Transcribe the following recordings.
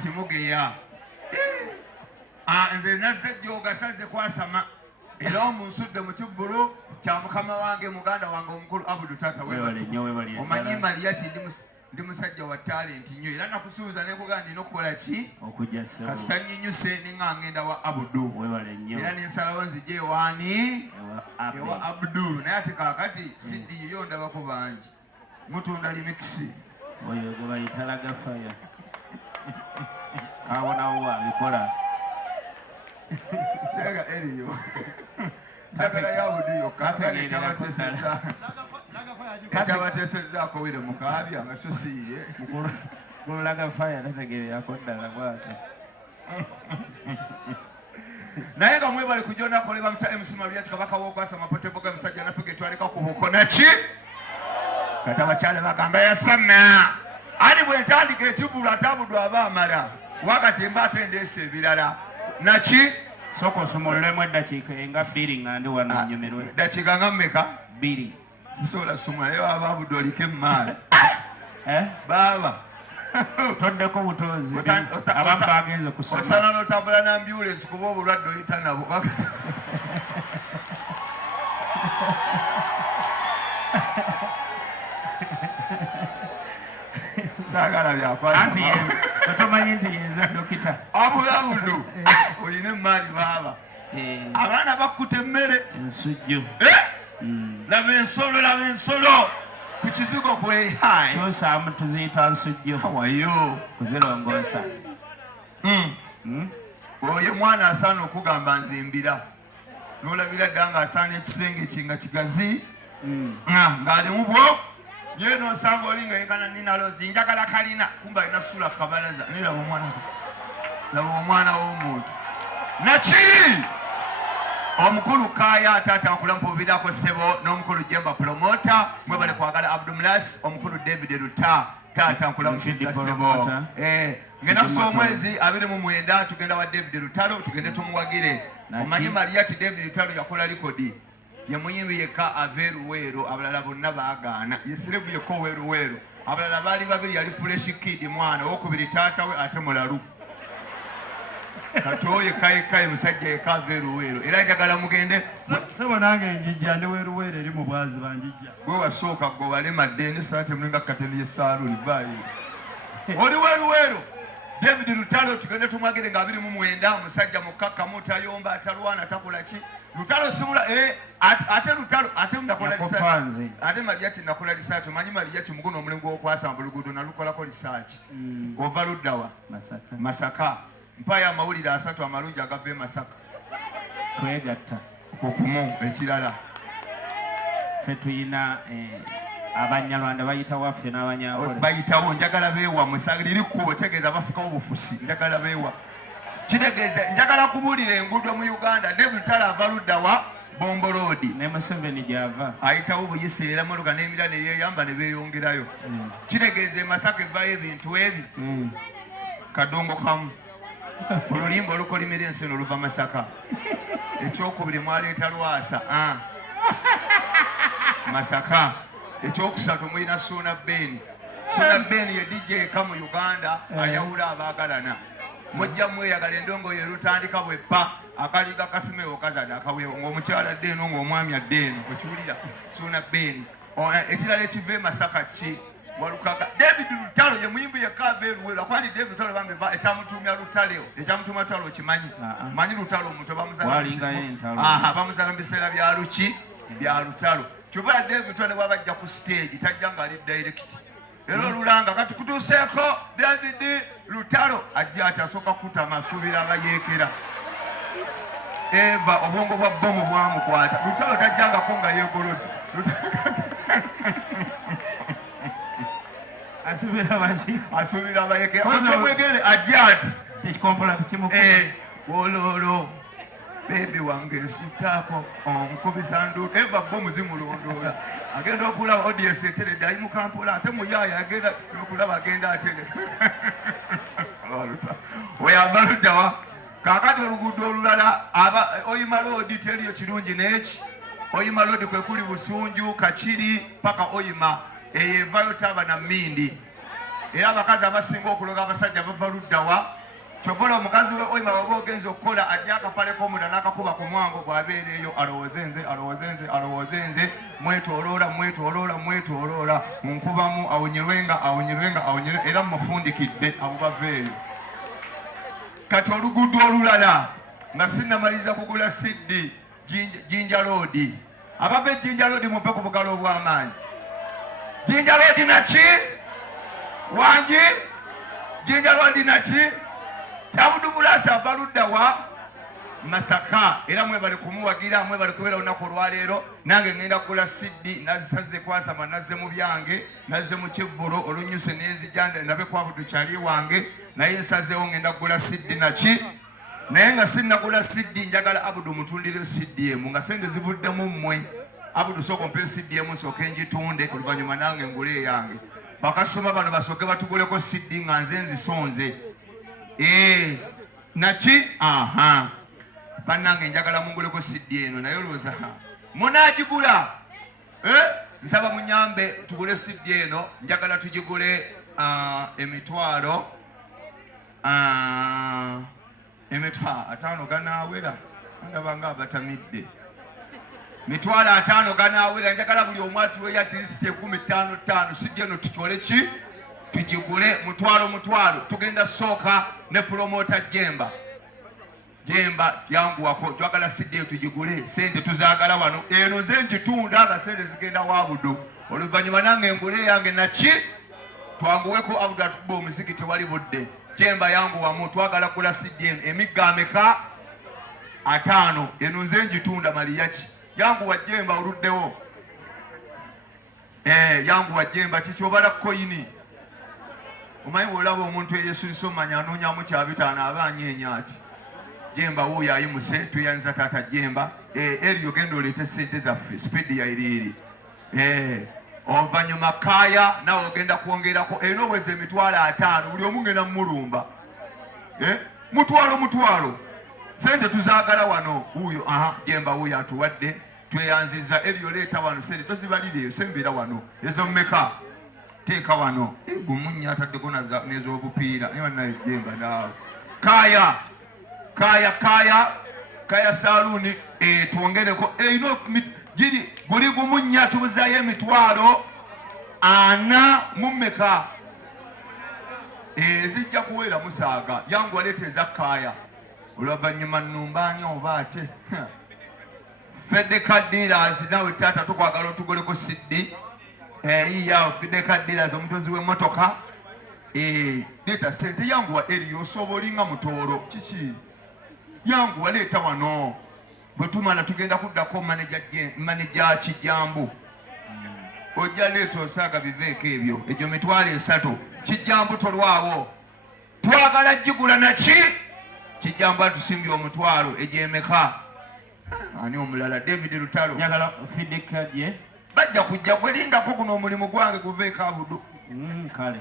kati mugeya nze nassejjooga saze kwasama era omunsudde mu kivvulu kya mukama wange muganda wange omukulu Abdul Tata omanyi Mariachi ndi musajja wa talenti nnyo era nakusuubiza nekugamba ndina okukola ki kasita nnyinyuse nenga ngenda wa Abdul era nensalawo nzije ewaani ewa Abdul naye ate kaakati siddi yeyo ndabako bangi mutunda limikisi oyo gwe bayita lagafaya kawonawo wabikola Lega eriyo. Ndagala ya Abdul kati tabateseza. Kati tabateseza ko wire mukabya ngasosiye. Mukulu lagafaya nategere yakodala bwate. Naye nga mwebale kujona koleba mta MC Mariachi kabaka wokwasa mapote boga msajja nafike twaleka kubukona ki? Kati abakyale bagamba yasamma. Ali bwe ntandika ekivulu atabudu abamala. Wakati mbate ndese ebirala. Nachi soko sumolemu eddakiika enga 2 nga ndi wano nnyumirwe. Dakiika nga mmeka? 2. Sisobola sumula naye waba Abdul oliko emmaali. Baba toddeko butozi abamu bagenze kusoma. Osala n'otambula n'ambyulensi kuba obulwadde oyita nabo. Saagala byakwasa. Anti otomanyi nti yenza dokita. Abulabudu oyina emmaali baaba. Abaana bakkute emmere. Ensujju. Laba ensolo ku kizigo kweri hayi. Kyosaamu tuziyita nsujju. Wayo. Kuzirongoosa. Oyo mwana asaana okugamba nzimbira. N'olabira dda nga asaana ekisenge kinga kigazi. Ng'alimu bwo. Yeno osanga olinga yekana nina lozi njagala kalina kumba ina sula kabalaza nira omwana w'omuntu naki omukulu kaya tata akulampubirako sebo n'omukulu Jemba promota mwe bali kwagala Abdul Mulaasi omukulu David Ruta tata akulampubirako sebo ngenda kusoma omwezi 29 tugenda wa David Rutalo tugende tumuwagire omanyi Mariachi David Rutalo yakola likodi yamuyimbi yeka averuwero abalala bonna baagaana yesirebu yeko weruwero abalala baali babiri yali fresh kid mwana okubiri taata we ate mulalu katoye kai musajja yeka averuwero era njagala mugende sebo nange njijja ne weruwero eri mu bwazi banjijja gwe wasooka gwe wale madde sante mulinga kateni yesaluli bayi oli weruwero David Rutalo tugende tumwagire nga 29 musajja mukaka mutayomba atalwana takola ki Rutalo simula ate Rutalo ate ndakola research ate Mariachi nakola research manyi Mariachi muguno omulingo okwasa mbulugudu nalukola ko research overloadawa Masaka mpaya amawulira asatu amalungi agave Masaka twegatta okumu ekirala fetuyina Abanyarwanda bayita waffe n'abanyakole bayitawo njagala beewa musagiri kubo tegeeza bafukawo bufusi njagala beewa kitegeeza njagala kubuulira enguudo mu Uganda David Tala avaludda wa Bombo Road ne Museveni gyava ayitawo buyise era motoka n'emirala eyeyamba ne beeyongerayo kitegeeza Masaka evaayo ebintu ebi kadongo kamu olulimba olukolimira ensi eno oluva Masaka ekyokubiri mwaleeta Lwasa Masaka ekyokusatu muyina Suna Ben ye DJ eka mu Uganda ayawula abaagalana mujja mweyagala endongo ye lutandika bweppa akaliga kasimewo kazada akawewo ng'omukyala ddeeno ng'omwami addeeno okiwulira Suna Ben ekirala ekiva Masaka ki walukaga David Rutalo ye muyimbi yekka aveeruwero kwani David Rutalo bange ekyamutumya Lutalo ekyamutumya Lutalo okimanyi manyi Lutalo omuntu bamuzala mu biseera bya luki bya Lutalo Chuba David Tone wabajja ku stage tajja nga ali direct. Ero lulanga kati kutuseeko David Rutalo ajja atasoka kutama asubira abayekera. Eva obwongo bwa bomu bwamukwata. Rutalo tajja nga konga yegolodde. Asubira abayekera. Omwegere ajja ati tekikompola kimu. Ololo. Baby wange sutako onkubisa ndu eva bomu zimulondola agenda okulaba audience eterede ayi mukampola ate muyaya agenda okulaba agenda atege oya abaluddawa kakati oluguudo olulala oyima loodi teriyo kirungi n'eki oyima loodi kwe kuli Busunju Kakiri paka oyima eyo evaayo Taba na Mmindi era abakazi abasinga okuloga abasajja bava luddawa kyokola omukazi we oyima waba ogenza okukola ajja akapale k'omunda n'akakuba ku mwango bw'abeera eyo alowooze nze mwetooloola nkubamu awonyerwenga era mufundikidde abo bava eyo kati oluguudo olulala nga sinnamaliza kugula siddi Jinja Road abava Jinja Road mupe ku bugalo obw'amaanyi Jinja Road naki wangi Jinja Road naki Abdul Mulaasi ava ludda wa Masaka era mwebale kumuwagira mwebale kubeera olunaku olwaleero nange ngenda kugula siddi nazisaze kwasama nazze mu byange nazze mu kivvulo olunyuse nenzijjande ndabe kwa Abdul kyali wange naye nsazeewo ngenda kugula siddi naki naye nga sinnagula siddi njagala Abdul mutundire siddi emu nga sente zivuddemu mmwe Abdul sooka ompe siddi emu nsooke ngitunde oluvannyuma nange ngule yange bakasoma bano basooke batuguleko siddi nga nze nzisonze naki bannange njagala munguleko siddi eno naye olowooza munaagigula nsaba munyambe tugule siddi eno njagala tugigule emitwalo 5 ganaawera ndaba nga abatamidde mitwalo 5 ganaawera njagala buli omu atuweyo atirisiti 15 siddi eno tukole ki tugigule mutwalo tugenda sooka ne promota Jemba yanguwako twagala siddi eyo tugigule sente tuzaagala wano eno nze ngitunda nga sente zigenda wa Abdul oluvannyuma nange ngule yange naki twanguweko Abdul atukuba omuziki tewali budde Jemba yanguwamu twagala kugula siddi eno emigga ameka 5 eno nze ngitunda Mariachi yanguwa Jemba oluddewo yanguwa Jemba kikyobala koyini omanyi bw'olaba omuntu eyesulisa omanya anoonyamu kya 5 aba anyeenya ati Jemba wuuyo ayimuse tuyanza taata Jemba eriyo genda oleete sente zaffe speedi yairiiri oluvannyuma Kaaya nawe ogenda kwongerako eno oweza emitwalo 5 buli omu ngenda mumulumba mutwalo sente tuzaagala wano wuuyo Jemba wuuyo atuwadde tweyanziza eriyo leeta wano sente tozibalire sembeera wano ezo mmeka teeka wano gumunya ataddeko n'ez'obupiira naye Jemba naawe Kaaya saluuni twongereko eno giri guli gumunya tubuzaayo emitwalo 4 mu mmeka zijja kuweera musaaga yangu waleeta eza Kaaya oluvannyuma nnumbaani oba ate Fedeka Dealers nawe taata tukwagala otugoleko siddi yiyawo Fedeka Dealers omutozi w'emmotoka leeta sente yanguwa eriyo osobola olinga mutoolo kiki yanguwa leeta wano bwe tumala tugenda kuddako maneja Kijambu ojja leeta osaaga biveeko ebyo egyo mitwalo 3 Kijambu tolwawo twagala gigula naki Kijambu atusimbye omutwalo egyemeka ani omulala David Lutalo njagala Fedeka je bajja kujja kwelindako guno omulimu gwange guveeko Abdul kale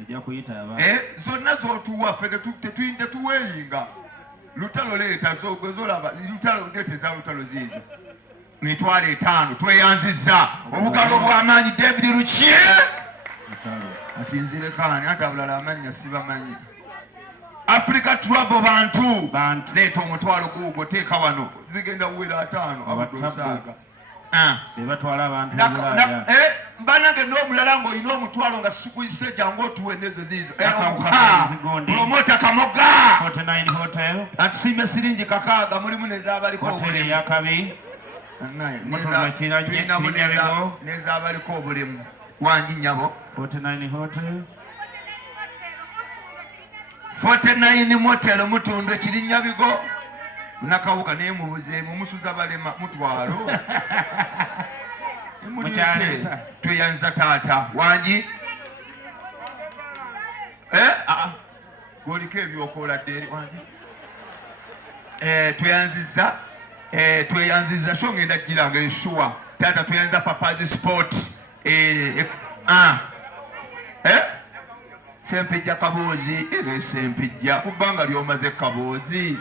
ejja kuyita yaba zonna z'otuwa ffe tetuweeyinga Lutalo leeta zolaba Lutalo leeteza Lutalo ziizo mitwalo 5 tweyanzizza obugalo bw'amaanyi David Lukie ati nzirekaani ate abulala amannya sibamanyi Africa Travel bantu leeta omutwalo guugwo teeka wano zigenda uwera 5 abadosaaga bebatwala abantu banange n'omulala ng'olina omutwalo nga sikuyise jangu otuwe nezo ziizo promota Kamoga 49 Hotel atusiime siringi 6 mulimu nez'abaliko obulemu yakabi nez'abaliko obulemu wangi nyabo 49 Hotel 49 Motel Mutundu Kirinyabigo nakawuka naye mubuzeemu musuza balema mutwalo tweyanza taata wangi goliko ebyokola dderi wangi tweyanziza so ngenda giranga ensuwa taata tweyanza Papazi Sport Sempijja Kaboozi ene Sempijja kubanga lyomaze Kaboozi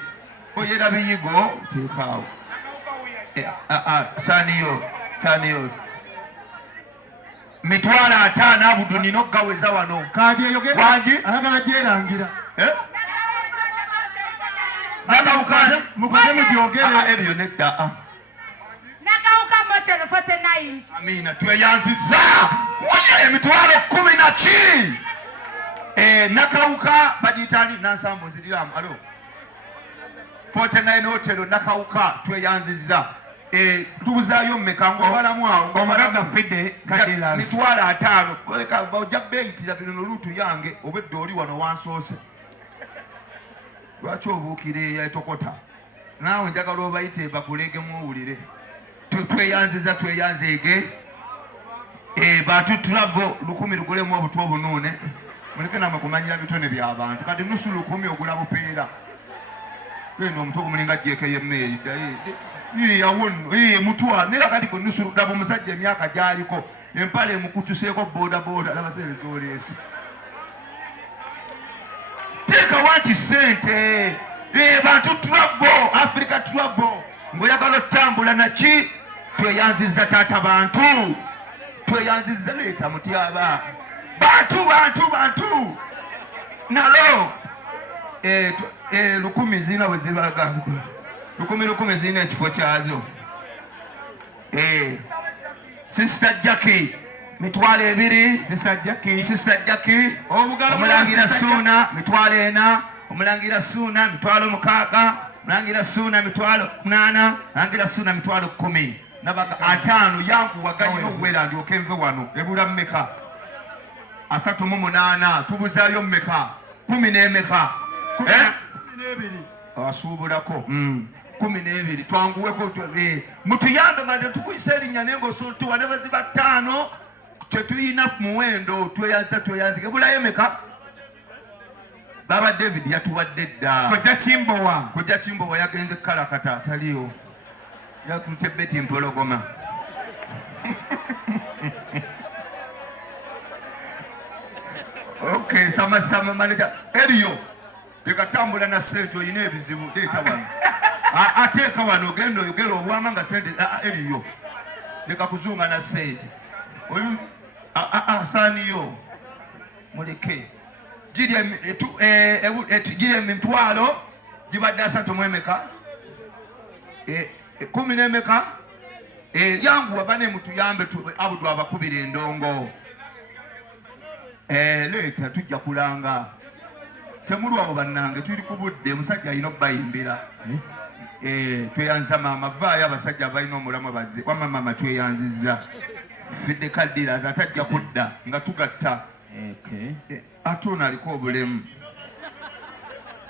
oyera biyigo teekaawo saniyo mitwalo 5 Abudu nina okugaweza wano wangi ayagala gyerangira nakawuka mukoze mugyogere ebyo nedda nakawuka motero 49 amina tweyanziza wulira emitwalo 10 nakawuka bagitali nansambo nziriramu alo 49 hotelo nakawuka tweyanziza tubuzayo mmeka ng'obalamu awo omagaga fidde kadilas mitwalo 5 koleka bajja beyitira bino nolutu yange obedde oli wano wansoose lwaki obuukira eyatokota naawe njagala obayite bakulege muwulire tweyanzeege bantu tulavo 10 lugulemu obutu obunuune muleke namwe kumanyira bitone by'abantu kati nusu 10 ogula bupeera genda omutu ogumulinga jjeeka y'emmeeri mutwa naye kati gwe nusu daba omusajja emyaka gy'aliko empale emukutuseeko boodabooda labaseereza oleesi teeka wanti sente bantu travo africa travo ng'oyagala otambula naki tweyanziza taata bantu tweyanziza leeta mutyaba bantu nalo 10 zina bwe zibaga 10 zina ekifo kyazo Sister Jackie mitwalo 2 Sister Jackie omulangira Suna mitwalo 4 omulangira Suna mitwalo 6 omulangira Suna mitwalo 8 omulangira Suna mitwalo 10 nabaga 5 yangu waganyina okuwera ndyoke nve wano ebula mmeka 38 tubuzayo mmeka 10 n'emeka 12 asuubulako 12 twanguweko mutuyambe nga tetukuyisa erinnya naye ng'osotuwa ne baziba 5 tetuyina muwendo tweyanzike bulayo emeka baba David yatuwadde dda kojja Kimbowa yagenze kalakata taliyo yakutse beti mpologoma okay sama manager eriyo tekatambula na sente oyina ebizibu leeta wano ateeka wano genda oyogera obwama nga sente eriyo leka kuzunga na sente oyu saaniyo muleke giri emitwalo gibadde 3 mu emeka 10 n'emeka yangu wabane mutuyambe Abudu abakubira endongo leeta tujja kulanga temulwawo bannange tuli ku budde musajja alina okubayimbira tweyanza maama vaayo abasajja abalina omulamu bazze wamma maama tweyanziza fidde kaddiras atajja kudda nga tugatta ate ono aliko obulemu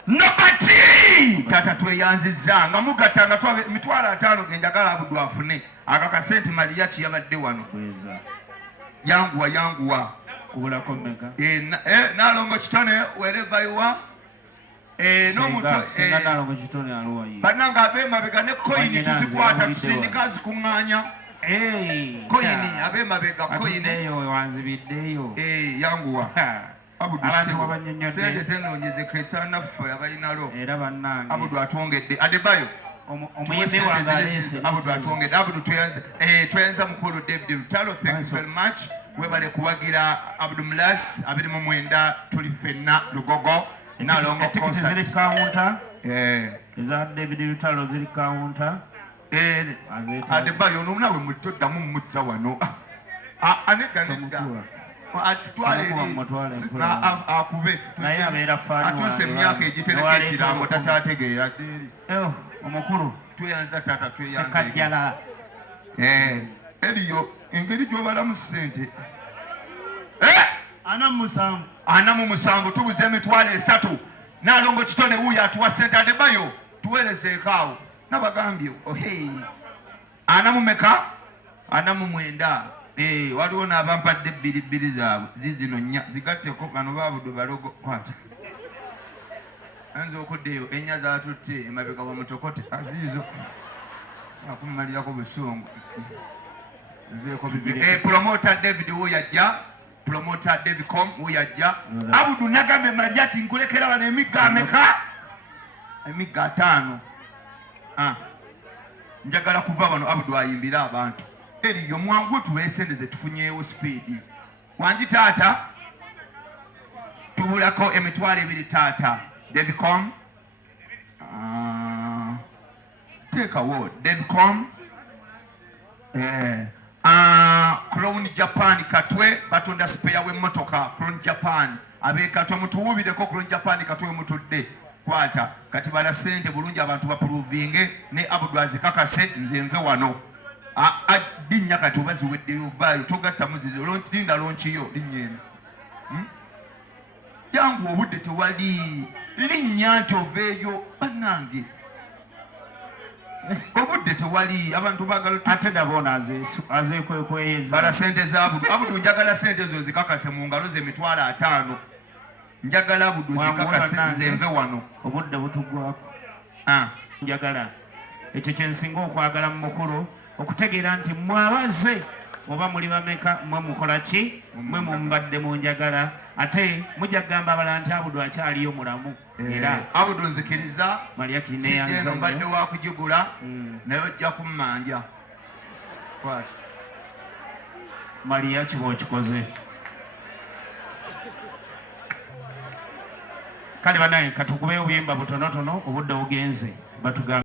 nobati tata tweyanziza nga mugatta nga mitwalo 5 genjagala Abudu afune akakasente Mariachi yabadde wano yanguwa kubulako mmeka nalongo kitone wherever you are singa nalongo kitone aluwa ye bananga abemabega ne koini tuzikwata tusindika zikuŋŋaanya koini abemabega koini wanzibiddeyo yanguwa Abudu sente tenonyeze kresa naffe abayinalo era bannange Abudu atwongedde Adebayo omuyimbi wange aleese Abudu atwongedde Abudu tweyanza mukulu David Lutalo thanks very much webale kuwagira Abdul Mulaasi 29 tuli ffenna Lugogo nalongo concert ziri counter eza David Lutalo ziri counter Adebayo nawe mutoddamu mutsa wano anedda akube naye abeera atuuse emyaka egitereka ekirambo takyategeera omukulu tweyanza tata sekajjala eriyo engeri gy'obalamu sente 47 tubuze emitwalo 3 nalongo kitone wuyo atuwa sente Adebayo tuweerezeekaawo nabagambye meka 49 waliwo n'abampadde 2 zaabwe zizino 4 zigatteko bano Babudu balogo kwata anza okuddeyo ennya zatutte emabega wa mutokote aziizo akumalirako busungu promoter David wuyajja promoter Davicom wuyajja Abudu nagambe Mariachi nkulekera wano emigga ameka emigga 5 njagala kuva wano Abudu ayimbira abantu eriyo mwangu tuwe sente ze tufunyeewo speedi wangi taata tubulako emitwalo 2 taata Devcom tekawo Devcom Crown Japan katwe batunda spare w'emmotoka Crown Japan abekatwe mutuwubireko Crown Japan katwe mutudde kwata kati bala sente bulungi abantu baprovinge ne Abdul kakase nze nve wano dinnya kati baziwedde yuvayo togatta muzizo linda lonchiyo linyene yangu obudde tewali linnya ntoveeyo banange obudde tewali abantu bagala ate dabona azekwekweyeza bala sente za Abdul njagala sente zo zikakase mu ngalo ze emitwalo 5 njagala Abdul zikakase nze nve wano obudde butugwako njagala ekyo kyensinga okwagala mu mukulu okutegeera nti mwabaze oba muli bameka mwe mukola ki mwe mumbadde mu njagala ate mujja kugamba abala nti Abdul akyaliyo mulamu era Abdul nzikiriza Mariachi neyanza mbadde wa kujigula naye ojja kummanja kwati Mariachi bw'okikoze kale banaye katukubeyo obuyimba butonotono obudde bugenze batugambe